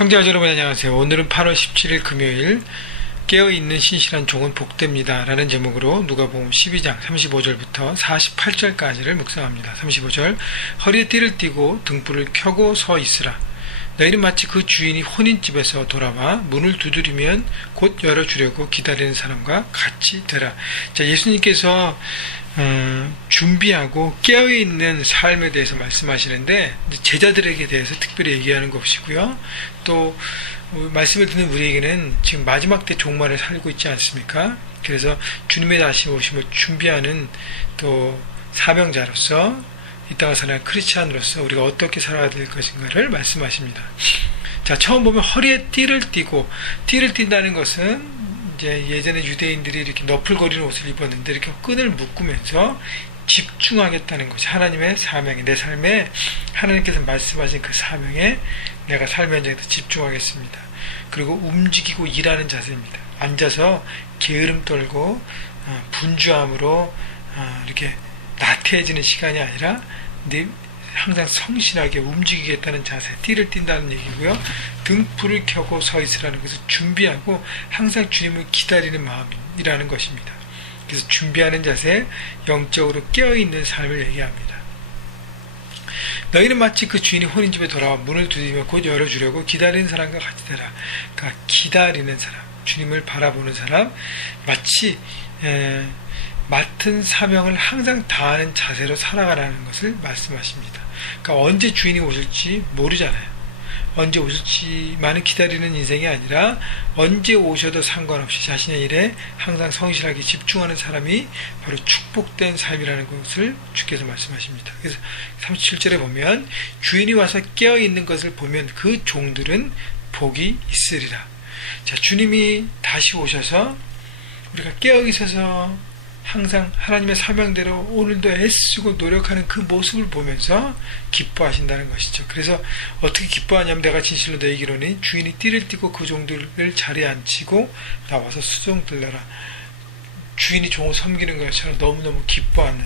형제와 여러분 안녕하세요. 오늘은 8월 17일 금요일 깨어있는 신실한 종은 복됩니다 라는 제목으로 누가복음 12장 35절부터 48절까지를 묵상합니다. 35절 허리에 띠를 띠고 등불을 켜고 서 있으라. 너희는 마치 그 주인이 혼인집에서 돌아와 문을 두드리면 곧 열어주려고 기다리는 사람과 같이 되라. 자, 예수님께서 준비하고 깨어있는 삶에 대해서 말씀하시는데 제자들에게 대해서 특별히 얘기하는 것이고요. 또 말씀을 듣는 우리에게는 지금 마지막 때 종말을 살고 있지 않습니까? 그래서 주님의 다시 오심을 준비하는 또 사명자로서 이 땅을 사는 크리스찬으로서 우리가 어떻게 살아야 될 것인가를 말씀하십니다. 자, 처음 보면 허리에 띠를 띠고, 띠를 띈다는 것은 이제 예전에 유대인들이 이렇게 너풀거리는 옷을 입었는데 이렇게 끈을 묶으면서 집중하겠다는 것이 하나님의 사명이, 내 삶에 하나님께서 말씀하신 그 사명에 내가 삶의 현장에서 집중하겠습니다. 그리고 움직이고 일하는 자세입니다. 앉아서 게으름 떨고 분주함으로 이렇게 나태해지는 시간이 아니라 항상 성실하게 움직이겠다는 자세, 띠를 띈다는 얘기고요. 등불을 켜고 서 있으라는 것을 준비하고 항상 주님을 기다리는 마음이라는 것입니다. 그래서 준비하는 자세, 영적으로 깨어있는 삶을 얘기합니다. 너희는 마치 그 주인이 혼인집에 돌아와 문을 두드리며 곧 열어주려고 기다리는 사람과 같이 되라. 그러니까 기다리는 사람, 주님을 바라보는 사람, 마치 맡은 사명을 항상 다하는 자세로 살아가라는 것을 말씀하십니다. 그러니까 언제 주인이 오실지 모르잖아요. 언제 오실지만을 기다리는 인생이 아니라 언제 오셔도 상관없이 자신의 일에 항상 성실하게 집중하는 사람이 바로 축복된 삶이라는 것을 주께서 말씀하십니다. 그래서 37절에 보면 주인이 와서 깨어있는 것을 보면 그 종들은 복이 있으리라. 자, 주님이 다시 오셔서 우리가 깨어있어서 항상 하나님의 사명대로 오늘도 애쓰고 노력하는 그 모습을 보면서 기뻐하신다는 것이죠. 그래서 어떻게 기뻐하냐면 내가 진실로 너희에게 이르노니 주인이 띠를 띠고 그 종들을 자리에 앉히고 나와서 수종 들러라. 주인이 종을 섬기는 것처럼 너무너무 기뻐하는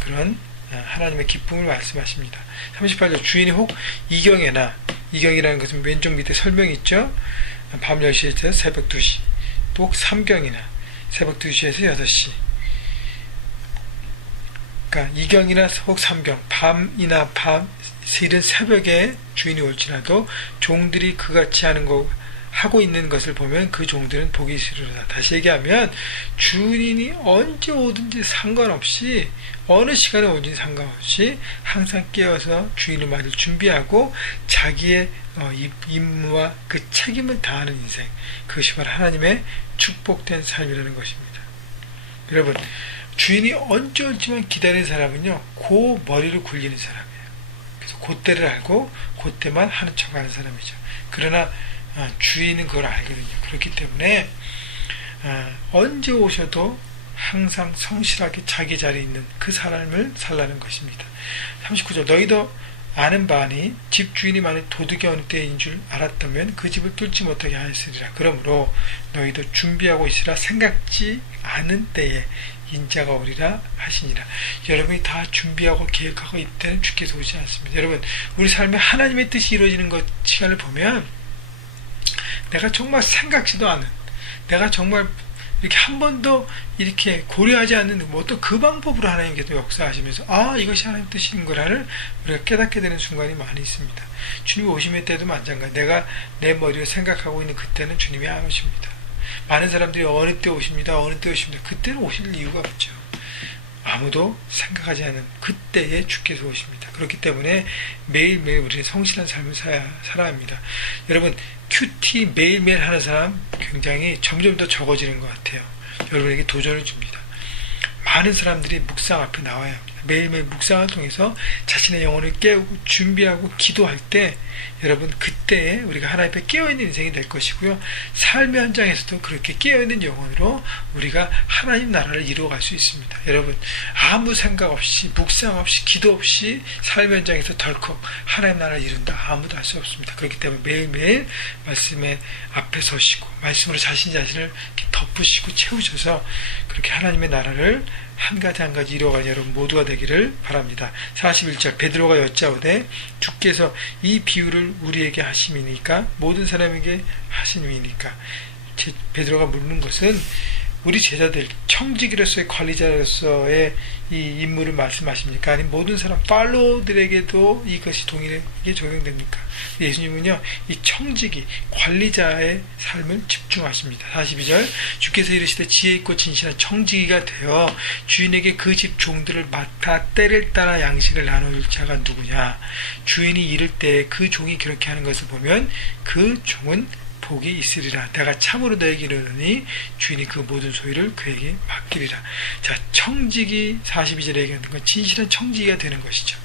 그런 하나님의 기쁨을 말씀하십니다. 38절 주인이 혹 이경이라는 것은 왼쪽 밑에 설명이 있죠. 밤 10시에서 새벽 2시 또 혹 삼경이나 새벽 2시에서 6시, 그러니까 이경이나 혹 삼경, 밤이나 이른 새벽에 주인이 올지라도 종들이 그같이 하고 있는 것을 보면 그 종들은 복이 있으리로다. 다시 얘기하면 주인이 언제 오든지 상관없이 어느 시간에 오든지 상관없이 항상 깨어서 주인을 맞을 준비하고 자기의 임무와 그 책임을 다하는 인생, 그것이 바로 하나님의 축복된 삶이라는 것입니다. 여러분, 주인이 언제 올지만 기다리는 사람은요, 그 머리를 굴리는 사람이에요. 그래서 그때를 알고 그때만 하는 척하는 사람이죠. 그러나 주인은 그걸 알거든요. 그렇기 때문에 언제 오셔도 항상 성실하게 자기 자리에 있는 그 사람을 살라는 것입니다. 39절 너희도 아는 바니 집 주인이 만일 도둑이 어느 때인 줄 알았다면 그 집을 뚫지 못하게 하였으리라. 그러므로 너희도 준비하고 있으라. 생각지 않은 때에 인자가 오리라 하시니라. 여러분이 다 준비하고 계획하고 있다는 주께서 오지 않습니다. 여러분, 우리 삶에 하나님의 뜻이 이루어지는 시간을 보면 내가 정말 생각지도 않은, 내가 정말 이렇게 한 번도 이렇게 고려하지 않는 어떤 그 방법으로 하나님께서 역사하시면서 이것이 하나님 뜻인 거라를 우리가 깨닫게 되는 순간이 많이 있습니다. 주님이 오심의 때도 마찬가지. 내가 내 머리로 생각하고 있는 그때는 주님이 안 오십니다. 많은 사람들이 어느 때 오십니다. 그때는 오실 이유가 없죠. 아무도 생각하지 않는 그때에 주께서 오십니다. 그렇기 때문에 매일매일 우리는 성실한 삶을 살아야 합니다. 여러분, 큐티 매일매일 하는 사람 굉장히 점점 더 적어지는 것 같아요. 여러분에게 도전을 줍니다. 많은 사람들이 묵상 앞에 나와야 합니다. 매일매일 묵상을 통해서 자신의 영혼을 깨우고 준비하고 기도할 때 여러분, 그때에 우리가 하나님 앞에 깨어있는 인생이 될 것이고요. 삶의 현장에서도 그렇게 깨어있는 영혼으로 우리가 하나님 나라를 이루어갈 수 있습니다. 여러분, 아무 생각 없이 묵상 없이 기도 없이 삶의 현장에서 덜컥 하나님 나라를 이룬다, 아무도 할 수 없습니다. 그렇기 때문에 매일매일 말씀의 앞에 서시고 말씀으로 자신을 이렇게 부으시고 채우셔서 그렇게 하나님의 나라를 한 가지 한 가지 이루어가는 여러분 모두가 되기를 바랍니다. 41절 베드로가 여짜오되 주께서 이 비유를 우리에게 하심이니까 모든 사람에게 하신 위니까. 베드로가 묻는 것은 우리 제자들 청지기로서의 관리자로서의 이 임무를 말씀하십니까? 아니면 모든 사람 팔로우들에게도 이것이 동일하게 적용됩니까? 예수님은요 이 청지기 관리자의 삶을 집중하십니다. 42절 주께서 이르시되 지혜 있고 진실한 청지기가 되어 주인에게 그 집 종들을 맡아 때를 따라 양식을 나눌 자가 누구냐? 주인이 이를 때 그 종이 그렇게 하는 것을 보면 그 종은 복이 있으리라. 내가 참으로 너에게 이르노니 주인이 그 모든 소유를 그에게 맡기리라. 자, 청지기 42절에 얘기하는 건 진실한 청지기가 되는 것이죠.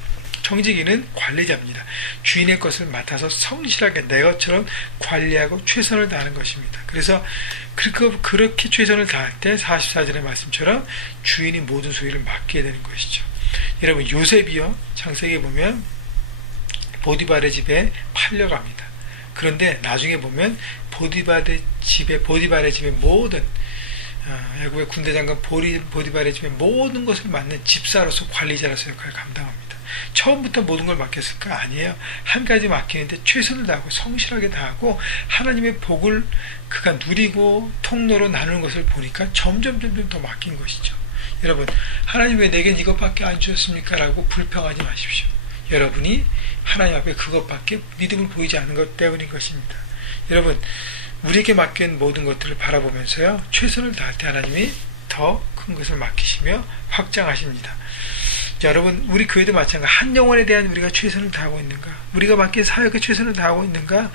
청지기는 관리자입니다. 주인의 것을 맡아서 성실하게 내 것처럼 관리하고 최선을 다하는 것입니다. 그래서 그렇게 최선을 다할 때 44절의 말씀처럼 주인이 모든 소유를 맡게 되는 것이죠. 여러분 요셉이요 창세기에 보면 보디발의 집에 팔려갑니다. 그런데 나중에 보면 보디발의 집에 모든 애국의 군대 장관 보디발의 집에 모든 것을 맡는 집사로서 관리자로서 역할을 감당합니다. 처음부터 모든 걸 맡겼을까? 아니에요. 한 가지 맡기는데 최선을 다하고 성실하게 다하고 하나님의 복을 그가 누리고 통로로 나누는 것을 보니까 점점 더 맡긴 것이죠. 여러분 하나님 왜 내겐 이것밖에 안 주셨습니까? 라고 불평하지 마십시오. 여러분이 하나님 앞에 그것밖에 믿음을 보이지 않은 것 때문인 것입니다. 여러분 우리에게 맡긴 모든 것들을 바라보면서요 최선을 다할 때 하나님이 더 큰 것을 맡기시며 확장하십니다. 자, 여러분 우리 교회도 마찬가지. 한 영혼에 대한 우리가 최선을 다하고 있는가? 우리가 맡긴 사역에 최선을 다하고 있는가?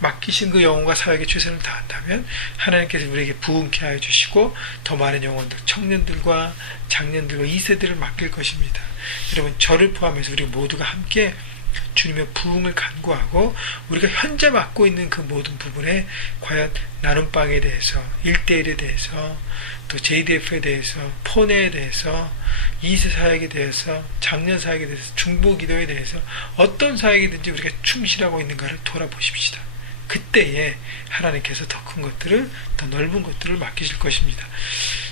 맡기신 그 영혼과 사역에 최선을 다한다면 하나님께서 우리에게 부흥케 하여 주시고 더 많은 영혼들, 청년들과 장년들과 2세들을 맡길 것입니다. 여러분 저를 포함해서 우리 모두가 함께 주님의 부흥을 간구하고 우리가 현재 맡고 있는 그 모든 부분에 과연 나눔방에 대해서 1대1에 대해서 또 JDF에 대해서 포내에 대해서 2세 사역에 대해서 장년 사역에 대해서 중보기도에 대해서 어떤 사역이든지 우리가 충실하고 있는가를 돌아보십시다. 그때에 하나님께서 더 큰 것들을 더 넓은 것들을 맡기실 것입니다.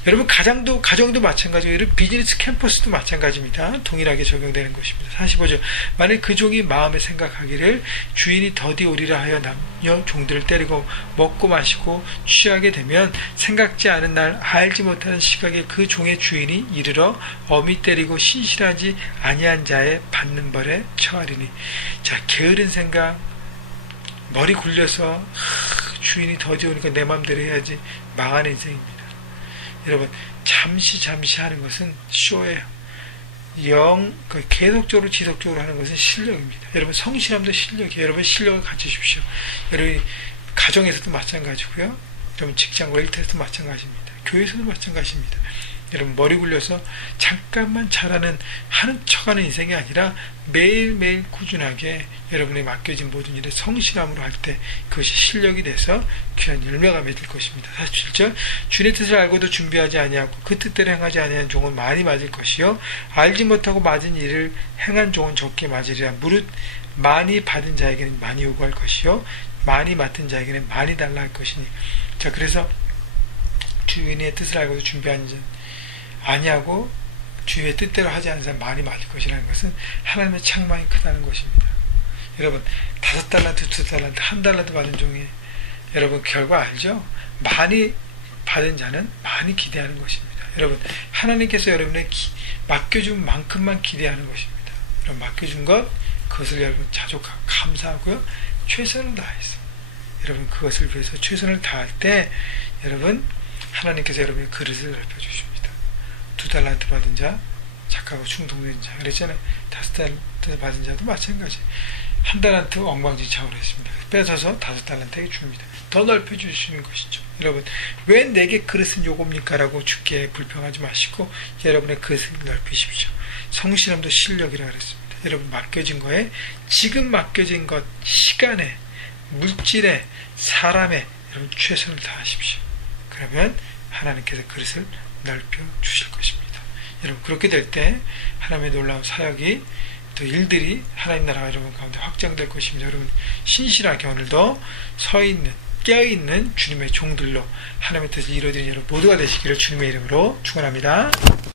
여러분 가정도 마찬가지고 여러분 비즈니스 캠퍼스도 마찬가지입니다. 동일하게 적용되는 것입니다. 45절 만약 그 종이 마음에 생각하기를 주인이 더디 오리라 하여 남녀 종들을 때리고 먹고 마시고 취하게 되면 생각지 않은 날 알지 못하는 시각에 그 종의 주인이 이르러 엄히 때리고 신실하지 아니한 자의 받는 벌에 처하리니. 자, 게으른 생각 머리 굴려서 주인이 더디 오니까 내 맘대로 해야지 망하는 인생입니다. 여러분 잠시 하는 것은 쇼예요. 계속적으로 지속적으로 하는 것은 실력입니다. 여러분 성실함도 실력이에요. 여러분 실력을 갖추십시오. 여러분 가정에서도 마찬가지고요. 여러분 직장과 일터에서도 마찬가지입니다. 교회에서도 마찬가지입니다. 여러분 머리 굴려서 잠깐만 하는 척하는 인생이 아니라 매일매일 꾸준하게 여러분의 맡겨진 모든 일에 성실함으로 할 때 그것이 실력이 돼서 귀한 열매가 맺을 것입니다. 47절 주의 뜻을 알고도 준비하지 아니하고 그 뜻대로 행하지 아니한 종은 많이 맞을 것이요 알지 못하고 맞은 일을 행한 종은 적게 맞으리라. 무릇 많이 받은 자에게는 많이 요구할 것이요 많이 맡은 자에게는 많이 달라 할 것이니. 자, 그래서 주인의 뜻을 알고도 준비하는 자 아니하고 주의 뜻대로 하지 않는 사람 많이 맞을 것이라는 것은 하나님의 창망이 크다는 것입니다. 여러분 5달란트, 2달란트, 1달란트 받은 종이 여러분 결과 알죠? 많이 받은 자는 많이 기대하는 것입니다. 여러분 하나님께서 여러분의 맡겨준 만큼만 기대하는 것입니다. 여러분 맡겨준 것 그것을 여러분 자주 감사하고요 최선을 다해서 여러분 그것을 위해서 최선을 다할 때 여러분 하나님께서 여러분의 그릇을 넓혀주십니다. 2달란트 받은 자, 착하고 충동된 자 그랬잖아요. 5달란트 받은 자도 마찬가지. 1달란트 엉망진창으로 했습니다. 뺏어서 5달란트에게 줍니다. 더 넓혀주시는 것이죠. 여러분 왜 내게 그릇은 요겁니까? 라고 주께 불평하지 마시고 여러분의 그릇을 넓히십시오. 성실함도 실력이라 그랬습니다. 여러분 맡겨진 거에 지금 맡겨진 것 시간에 물질에 사람에 여러분 최선을 다하십시오. 그러면 하나님께서 그릇을 넓혀 주실 것입니다. 여러분 그렇게 될 때 하나님의 놀라운 사역이 또 일들이 하나님 나라가 여러분 가운데 확장될 것입니다. 여러분 신실하게 오늘도 서 있는 깨어있는 주님의 종들로 하나님의 뜻을 이루어드리는 여러분 모두가 되시기를 주님의 이름으로 축원합니다.